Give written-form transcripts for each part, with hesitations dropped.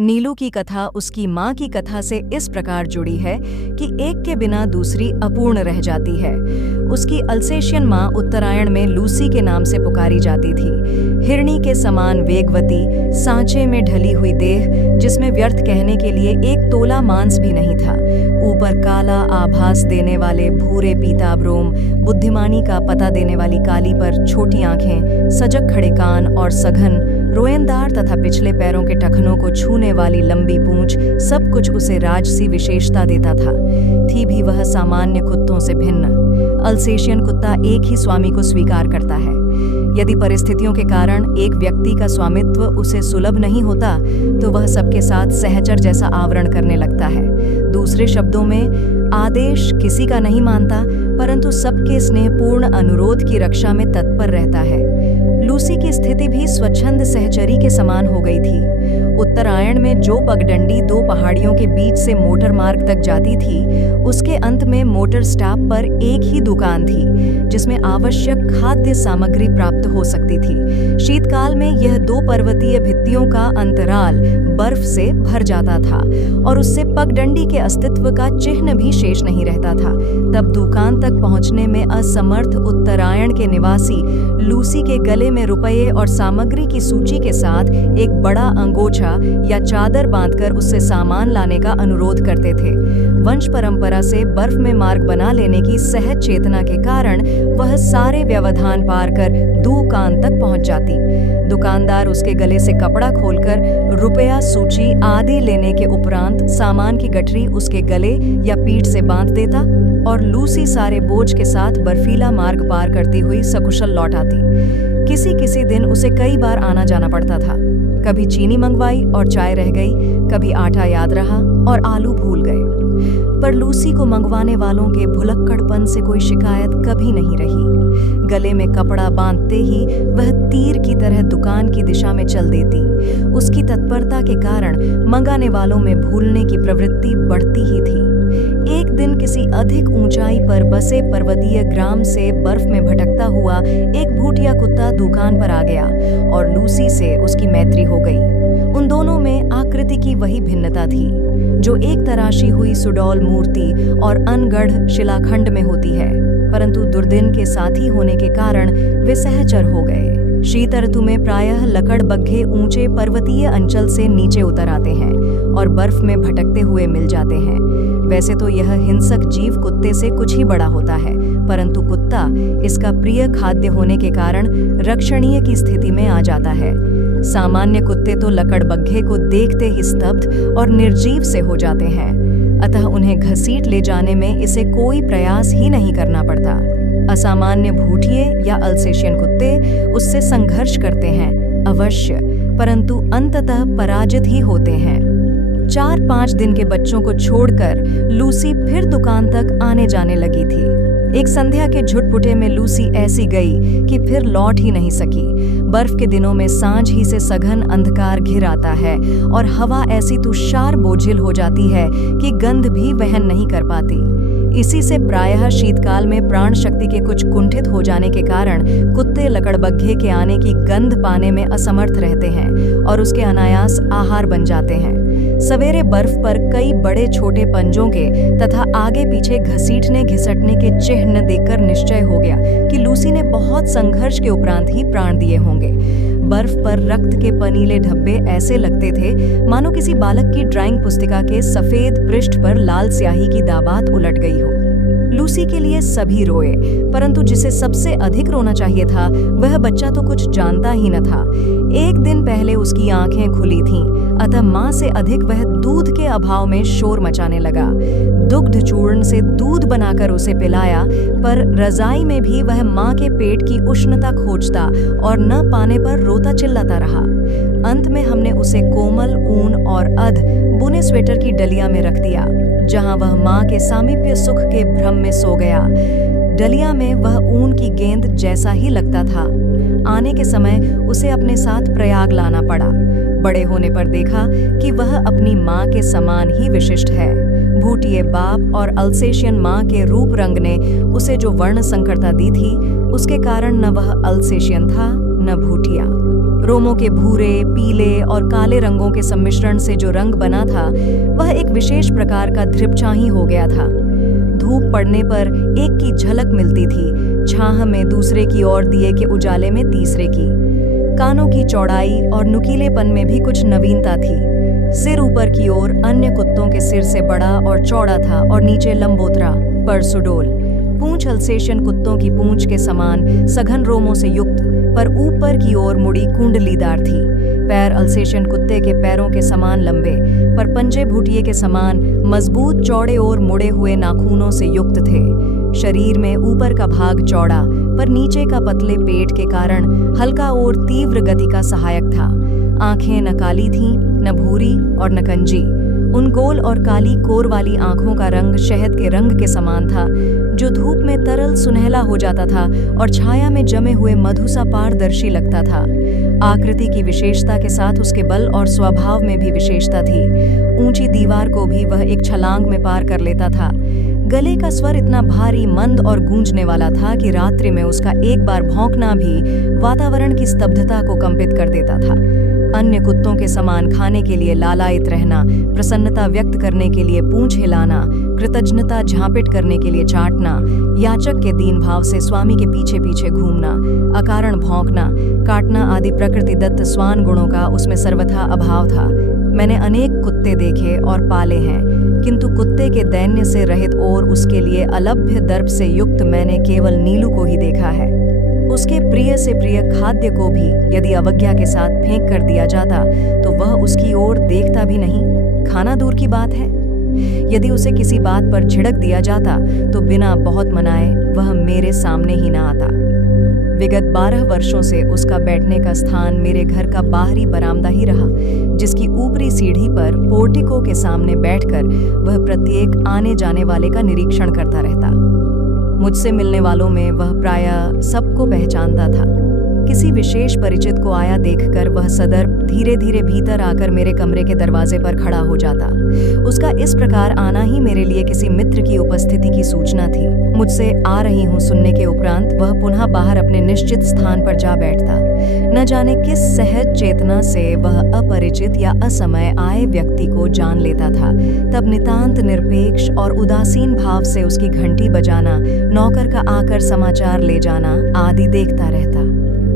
नीलू की कथा उसकी माँ की कथा से इस प्रकार जुड़ी है कि एक के बिना दूसरी अपूर्ण रह जाती है। उसकी अल्सेशियन माँ उत्तरायण में लूसी के नाम से पुकारी जाती थी। हिरणी के समान वेगवती, सांचे में ढली हुई देह, जिसमें व्यर्थ कहने के लिए एक तोला मांस भी नहीं था। ऊपर काला आभास देने वाले भूरे पीताभ रोम, बुद्धिमानी का पता देने वाली काली पर छोटी आंखें, सजग खड़े कान और सघन, रोएंदार तथा पिछले पैरों के टखनों को छूने वाली लंबी पूंछ, सब कुछ उसे राजसी विशेषता देता था। थी भी वह सामान्य कुत्तों से भिन्न। अल्सेशियन कुत्ता एक ही स्वामी को स्वीकार करता है। यदि परिस्थितियों के कारण एक व्यक्ति का स्वामित्व उसे सुलभ नहीं होता, तो वह सबके साथ सहचर जैसा आवरण करने लगता है। दूसरे शब्दों में, आदेश किसी का नहीं मानता, परंतु सबके स्नेहपूर्ण अनुरोध की रक्षा में तत्पर रहता है। लूसी की स्थिति भी स्वच्छंद सहचरी के समान हो गई थी। उत्तरायण में जो पगडंडी दो पहाड़ियों के बीच से मोटर मार्ग तक जाती थी, उसके अंत में मोटर स्टॉप पर एक ही दुकान थी, जिसमें आवश्यक खाद्य सामग्री प्राप्त हो सकती थी। शीतकाल में यह दो पर्वतीय भित्तियों का अंतराल बर्फ से भर जाता था और उससे पगडंडी के अस्तित्व का चिन्ह भी शेष नहीं रहता था। तब दुकान तक पहुंचने में असमर्थ उत्तरायण के निवासी लूसी के गले में रुपये और सामग्री की सूची के साथ एक बड़ा अंगोछा या चादर बांधकर उससे सामान लाने का अनुरोध करते थे। वंश परंपरा से बर्फ में मार्ग बना लेने की सहज चेतना के कारण वह सारे व्यवधान पार कर दुकान तक पहुंच जाती। दुकानदार उसके गले से कपड़ा खोलकर रुपया, सूची आदि लेने के उपरांत सामान की गठरी उसके गले या पीठ से बांध देता और लूसी सारे बोझ के साथ बर्फीला मार्ग पार करती हुई सकुशल लौट आती। किसी किसी दिन उसे कई बार आना जाना पड़ता था। कभी चीनी मंगवाई और चाय रह गई, कभी आटा याद रहा और आलू भूल गए। पर लूसी को मंगवाने वालों के भुलक्कड़पन से कोई शिकायत कभी नहीं रही। गले में कपड़ा बांधते ही वह तीर की तरह दुकान की दिशा में चल देती। उसकी तत्परता के कारण मंगाने वालों में भूलने की प्रवृत्ति बढ़ती ही थी। एक दिन किसी अधिक ऊंचाई पर बसे पर्वतीय ग्राम से बर्फ में भटकता हुआ एक भूटिया कुत्ता दुकान पर आ गया और लूसी से उसकी मैत्री हो गई। उन दोनों में आकृति की वही भिन्नता थी जो एक तराशी हुई सुडौल मूर्ति और अनगढ़ शिलाखंड में होती है, परंतु दुर्दिन के साथी होने के कारण वे सहचर हो गए। शीत ऋतु में प्रायः लकड़बग्घे ऊंचे पर्वतीय अंचल से नीचे उतर आते हैं और बर्फ में भटकते हुए मिल जाते हैं। वैसे तो यह हिंसक जीव कुत्ते से कुछ ही बड़ा होता है, परंतु कुत्ता इसका प्रिय खाद्य होने के कारण रक्षणीय की स्थिति में आ जाता है। सामान्य कुत्ते तो लकड़बग्घे को देखते ही स्तब्ध और निर्जीव से हो जाते हैं, अतः उन्हें घसीट ले जाने में इसे कोई प्रयास ही नहीं करना पड़ता। असामान्य भूटिये या अल्सेशियन कुत्ते उससे संघर्ष करते हैं अवश्य, परंतु अंततः पराजित ही होते हैं। 4-5 दिन के बच्चों को छोड़कर लूसी फिर दुकान तक आने जाने लगी थी। एक संध्या के झुटपुटे में लूसी ऐसी गई कि फिर लौट ही नहीं सकी। बर्फ के दिनों में सांझ ही से सघन अंधकार घिर आता है और हवा ऐसी तुषार बोझिल हो जाती है कि गंध भी वहन नहीं कर पाती। इसी से प्रायः शीतकाल में प्राण शक्ति के कुछ कुंठित हो जाने के कारण कुत्ते लकड़बग्घे के आने की गंध पाने में असमर्थ रहते हैं और उसके अनायास आहार बन जाते हैं। सवेरे बर्फ पर कई बड़े छोटे पंजों के तथा आगे पीछे घसीटने घिसटने के चिन्ह देखकर निश्चय हो गया कि लूसी ने बहुत संघर्ष के उपरांत ही प्राण दिए होंगे। बर्फ पर रक्त के पनीले धब्बे ऐसे लगते थे मानो किसी बालक की ड्राइंग पुस्तिका के सफेद पृष्ठ पर लाल स्याही की दाबात उलट गई हो। लूसी के लिए सभी रोए, परंतु जिसे सबसे अधिक रोना चाहिए था वह बच्चा तो कुछ जानता ही न था। एक दिन पहले उसकी आंखें खुली थीं, अतः माँ से अधिक वह दूध के अभाव में शोर मचाने लगा। दुग्ध चूर्ण से दूध बनाकर उसे पिलाया, पर रजाई में भी वह माँ के पेट की उष्णता खोजता और न पाने पर रोता चिल्लाता रहा। अंत में हमने उसे कोमल ऊन और अध बुने स्वेटर की डलिया में रख दिया, जहां वह माँ के सामीप्य सुख के भ्रम में सो गया। डलिया में वह ऊन की गेंद जैसा ही लगता था। आने के समय उसे अपने साथ प्रयाग लाना पड़ा। बड़े होने पर देखा कि वह अपनी माँ के समान ही विशिष्ट है। भूटिये बाप और अल्सेशियन माँ के रूप रंग ने उसे जो वर्ण संकरता दी थी, उसके कारण न वह अल्सेशियन था न भूटिया। रोमों के भूरे, पीले और काले रंगों के सम्मिश्रण से जो रंग बना था वह एक विशेष प्रकार का ध्रिपछाही हो गया था। धूप पड़ने पर एक की झलक मिलती थी, छाह में दूसरे की और दिए के उजाले में तीसरे की। कानों की चौड़ाई और नुकीलेपन में भी कुछ नवीनता थी। सिर ऊपर की ओर अन्य कुत्तों के सिर से बड़ा और चौड़ा था और नीचे लंबोतरा पर सुडोल। पूंछ अल्सेशियन कुत्तों की पूंछ के समान सघन रोमों से युक्त पर ऊपर की ओर मुड़ी कुंडलीदार थी। पैर अल्सेशियन कुत्ते के पैरों के समान लंबे पर पंजे भूटिये के समान मजबूत, चौड़े और मुड़े हुए नाखूनों से युक्त थे। शरीर में ऊपर का भाग चौड़ा पर नीचे का पतले पेट के कारण हल्का और तीव्र गति का सहायक था। आंखें न काली थीं, न भूरी और न कंजी। उन गोल और काली कोर वाली आंखों का रंग शहद के रंग के समान था, जो धूप में तरल सुनहला हो जाता था और छाया में जमे हुए मधु सा पारदर्शी लगता था। आकृति की विशेषता के साथ उसके बल और स्वभाव में भी विशेषता थी। ऊंची दीवार को भी वह एक छलांग में पार कर लेता था। गले का स्वर इतना भारी, मंद और गूंजने वाला था कि रात्रि में उसका एक बार भौंकना भी वातावरण की स्तब्धता को कंपित कर देता था। अन्य कुत्तों के समान खाने के लिए लालायित रहना, प्रसन्नता व्यक्त करने के लिए पूंछ हिलाना, कृतज्ञता झांपिट करने के लिए चाटना, याचक के दीन भाव से स्वामी के पीछे पीछे घूमना, अकारण भौंकना, काटना आदि प्रकृति दत्त स्वान गुणों का उसमें सर्वथा अभाव था। मैंने अनेक कुत्ते देखे और पाले हैं, किंतु कुत्ते के दैन्य से रहित और उसके लिए अलभ्य दर्प से युक्त मैंने केवल नीलू को ही देखा है। उसके प्रिय से प्रिय खाद्य को भी यदि अवज्ञा के साथ फेंक कर दिया जाता तो वह उसकी ओर देखता भी नहीं, खाना दूर की बात है। यदि उसे किसी बात पर झिड़क दिया जाता तो बिना बहुत मनाए वह मेरे सामने ही ना आता। विगत 12 वर्षों से उसका बैठने का स्थान मेरे घर का बाहरी बरामदा ही रहा, जिसकी ऊपरी सीढ़ी पर पोर्टिको के सामने बैठकर वह प्रत्येक आने जाने वाले का निरीक्षण करता रहता। मुझसे मिलने वालों में वह प्रायः सबको पहचानता था। किसी विशेष परिचित को आया देखकर वह सदर्प धीरे धीरे भीतर आकर मेरे कमरे के दरवाजे पर खड़ा हो जाता। उसका इस प्रकार आना ही मेरे लिए किसी मित्र की उपस्थिति की सूचना थी। मुझसे आ रही हूँ सुनने के उपरांत वह पुनः बाहर अपने निश्चित स्थान पर जा बैठता। न जाने किस सहज चेतना से वह अपरिचित या असमय आए व्यक्ति को जान लेता था। तब नितांत निरपेक्ष और उदासीन भाव से उसकी घंटी बजाना, नौकर का आकर समाचार ले जाना आदि देखता रहता।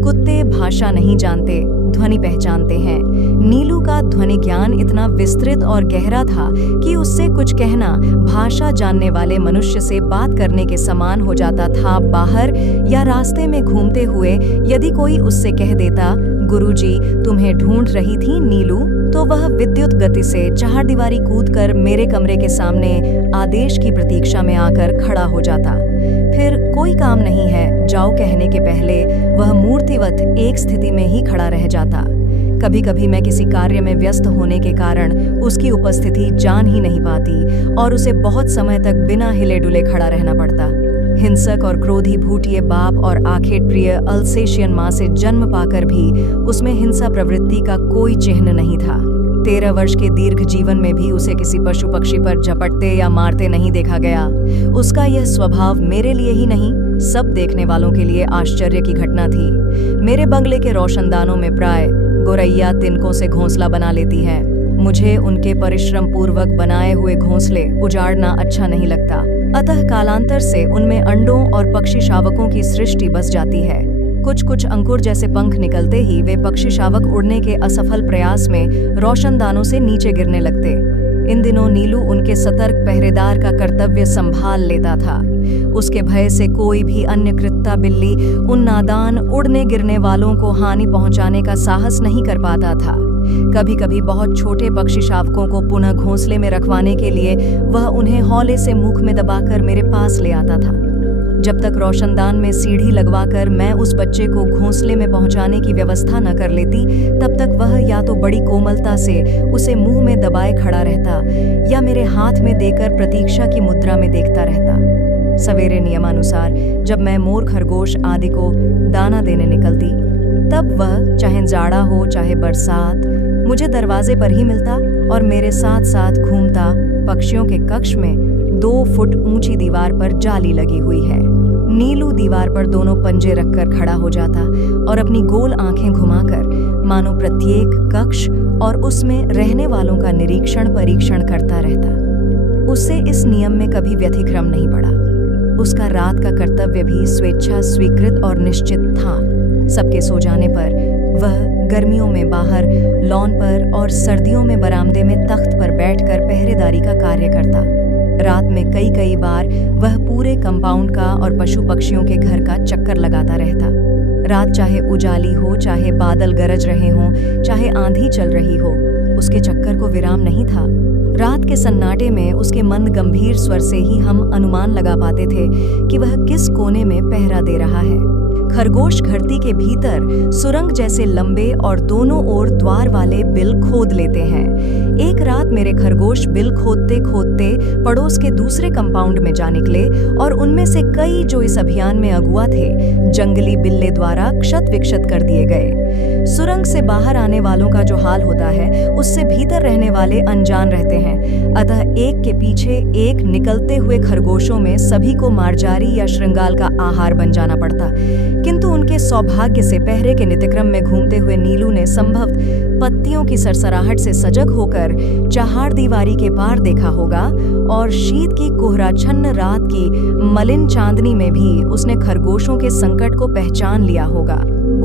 कुत्ते भाषा नहीं जानते, ध्वनि पहचानते हैं। नीलू का ध्वनि ज्ञान इतना विस्तृत और गहरा था कि उससे कुछ कहना भाषा जानने वाले मनुष्य से बात करने के समान हो जाता था। बाहर या रास्ते में घूमते हुए यदि कोई उससे कह देता, गुरुजी तुम्हें ढूंढ रही थी नीलू, तो वह विद्युत गति से चहारदीवारी कूदकर मेरे कमरे के सामने आदेश की प्रतीक्षा में आकर खड़ा हो जाता। फिर कोई काम नहीं है जाओ कहने के पहले वह मूर्तिवत एक स्थिति में ही खड़ा रह जाता। कभी कभी मैं किसी कार्य में व्यस्त होने के कारण उसकी उपस्थिति जान ही नहीं पाती और उसे बहुत समय तक बिना हिले डुले खड़ा रहना पड़ता। हिंसक और क्रोधी भूटिये बाप और आखेट प्रिय अल्सेशियन माँ से जन्म पाकर भी उसमें हिंसा प्रवृत्ति का कोई चिन्ह नहीं था। 13 वर्ष के दीर्घ जीवन में भी उसे किसी पशु पक्षी पर झपटते या मारते नहीं देखा गया। उसका यह स्वभाव मेरे लिए ही नहीं, सब देखने वालों के लिए आश्चर्य की घटना थी। मेरे बंगले के रोशनदानों में प्राय गोरैया तिनकों से घोंसला बना लेती है। मुझे उनके परिश्रम पूर्वक बनाए हुए घोंसले उजाड़ना अच्छा नहीं लगता, अतः कालांतर से उनमें अंडों और पक्षी शावकों की सृष्टि बस जाती है। कुछ अंकुर जैसे पंख निकलते ही वे पक्षी शावक उड़ने के असफल प्रयास में रोशनदानों से नीचे गिरने लगते। इन दिनों नीलू उनके सतर्क पहरेदार का कर्तव्य संभाल लेता था। उसके भय से कोई भी अन्य कृत्ता बिल्ली उन नादान उड़ने गिरने वालों को हानि पहुंचाने का साहस नहीं कर पाता था। कभी कभी बहुत छोटे पक्षी शावकों को पुनः घोंसले में रखवाने के लिए वह उन्हें हौले से मुख में दबाकर मेरे पास ले आता था। जब तक रोशनदान में सीढ़ी लगवाकर मैं उस बच्चे को घोंसले में पहुंचाने की व्यवस्था न कर लेती, तब तक वह या तो बड़ी कोमलता से उसे मुंह में दबाए खड़ा रहता या मेरे हाथ में देकर प्रतीक्षा की मुद्रा में देखता रहता। सवेरे नियमानुसार जब मैं मोर खरगोश आदि को दाना देने निकलती, तब वह चाहे जाड़ा हो चाहे बरसात मुझे दरवाजे पर ही मिलता और मेरे साथ साथ घूमता। पक्षियों के कक्ष में 2 फुट ऊंची दीवार पर जाली लगी हुई है। नीलू दीवार पर दोनों पंजे रखकर खड़ा हो जाता और अपनी गोल आंखें घुमाकर मानो प्रत्येक कक्ष और उसमें रहने वालों का निरीक्षण परीक्षण करता रहता। उससे इस नियम में कभी व्यतिक्रम नहीं पड़ा। उसका रात का कर्तव्य भी स्वेच्छा स्वीकृत और निश्चित था। सबके सो जाने पर वह गर्मियों में बाहर लॉन पर और सर्दियों में बरामदे में तख्त पर बैठकर पहरेदारी का कार्य करता। रात में कई बार वह पूरे कंपाउंड का और पशु पक्षियों के घर का चक्कर लगाता रहता। रात चाहे उजाली हो, चाहे बादल गरज रहे हों, चाहे आंधी चल रही हो, उसके चक्कर को विराम नहीं था। रात के सन्नाटे में उसके मंद गंभीर स्वर से ही हम अनुमान लगा पाते थे कि वह किस कोने में पहरा दे रहा है। खरगोश घरती के भीतर सुरंग जैसे लंबे और दोनों ओर द्वार वाले बिल खोद लेते हैं। एक रात मेरे खरगोश बिल खोदते खोदते पड़ोस के दूसरे कंपाउंड में जा निकले और उनमें से कई जो इस अभियान में अगुआ थे, जंगली बिल्ले द्वारा क्षत विक्षत कर दिए गए। सुरंग से बाहर आने वालों का जो हाल होता है, उससे भीतर रहने वाले अनजान रहते हैं। अतः एक के पीछे एक निकलते हुए खरगोशों में सभी को मारजारी या श्रृंगाल का आहार बन जाना पड़ता। किंतु उनके सौभाग्य से पहरे के नित्यक्रम में घूमते हुए नीलू ने संभवतः पत्तियों की सरसराहट से सजग होकर चहाड़ दीवारी के पार देखा होगा और शीत की कोहराच्छन्न रात की मलिन चांदनी में भी उसने खरगोशों के संकट को पहचान लिया होगा।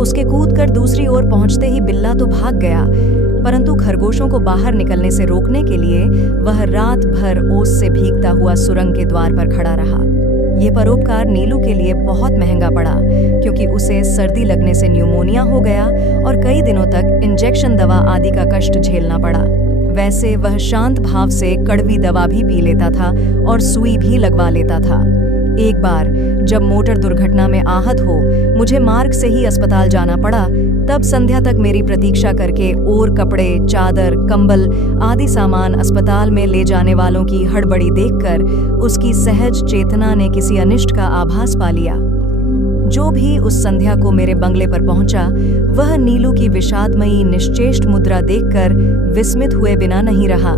उसके कूदकर दूसरी ओर पहुंचते ही बिल्ला तो भाग गया, परंतु खरगोशों को बाहर निकलने से रोकने के लिए वह रात भर ओस से भीगता हुआ सुरंग के द्वार पर खड़ा रहा। ये परोपकार नीलू के लिए बहुत महंगा पड़ा, क्योंकि उसे सर्दी लगने से न्यूमोनिया हो गया और कई दिनों तक इंजेक्शन दवा आदि का कष्ट झेलना पड़ा। वैसे वह शांत भाव से कड़वी दवा भी पी लेता था और सुई भी लगवा लेता था। एक बार जब मोटर दुर्घटना में आहत हो मुझे मार्ग से ही अस्पताल जाना पड़ा, तब संध्या तक मेरी प्रतीक्षा करके और कपड़े, चादर, कंबल आदि सामान अस्पताल में ले जाने वालों की हड़बड़ी देखकर उसकी सहज चेतना ने किसी अनिष्ट का आभास पा लिया। जो भी उस संध्या को मेरे बंगले पर पहुंचा, वह नीलू की विषादमयी निश्चेष्ट मुद्रा देखकर विस्मित हुए बिना नहीं रहा।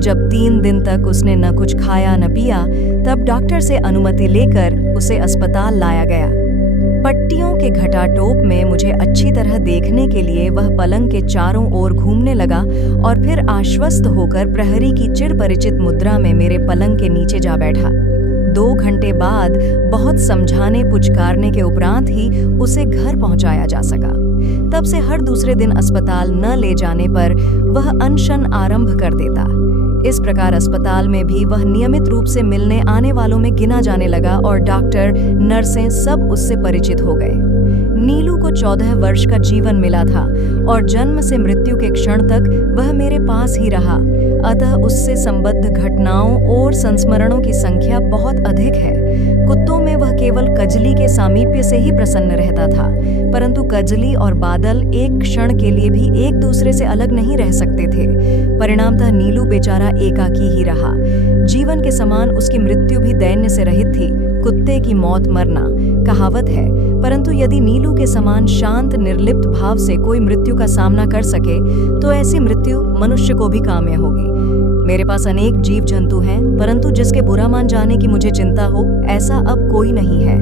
जब 3 दिन तक उसने न कुछ खाया न पिया, तब डॉक्टर से अनुमति लेकर उसे अस्पताल लाया गया। पट्टियों के घटाटोप में मुझे अच्छी तरह देखने के लिए वह पलंग के चारों ओर घूमने लगा और फिर आश्वस्त होकर प्रहरी की चिरपरिचित मुद्रा में मेरे पलंग के नीचे जा बैठा। 2 घंटे बाद बहुत समझाने पुचकारने के उपरांत ही उसे घर पहुंचाया जा सका। तब से हर दूसरे दिन अस्पताल न ले जाने पर वह अनशन आरंभ कर देता। इस प्रकार अस्पताल में भी वह नियमित रूप से मिलने आने वालों में गिना जाने लगा और डॉक्टर, नर्सें सब उससे परिचित हो गए। नीलू को 14 वर्ष का जीवन मिला था और जन्म से मृत्यु के क्षण तक वह मेरे पास ही रहा। अतः उससे संबद्ध घटनाओं और संस्मरणों की संख्या बहुत अधिक है। कुत्तों में वह केवल कजली के सामीप्य से ही प्रसन्न रहता था, परंतु कजली और बादल एक क्षण के लिए भी एक दूसरे से अलग नहीं रह सकते थे। परिणामतः नीलू बेचारा एकाकी ही रहा। जीवन के समान उसकी मृत्यु भी दैन्य से रहित थी। कुत्ते की मौत मरना कहावत है, परंतु यदि नीलू के समान शांत निर्लिप्त भाव से कोई मृत्यु का सामना कर सके, तो ऐसी मृत्यु मनुष्य को भी काम्य होगी। मेरे पास अनेक जीव जंतु हैं, परंतु जिसके बुरा मान जाने की मुझे चिंता हो, ऐसा अब कोई नहीं है।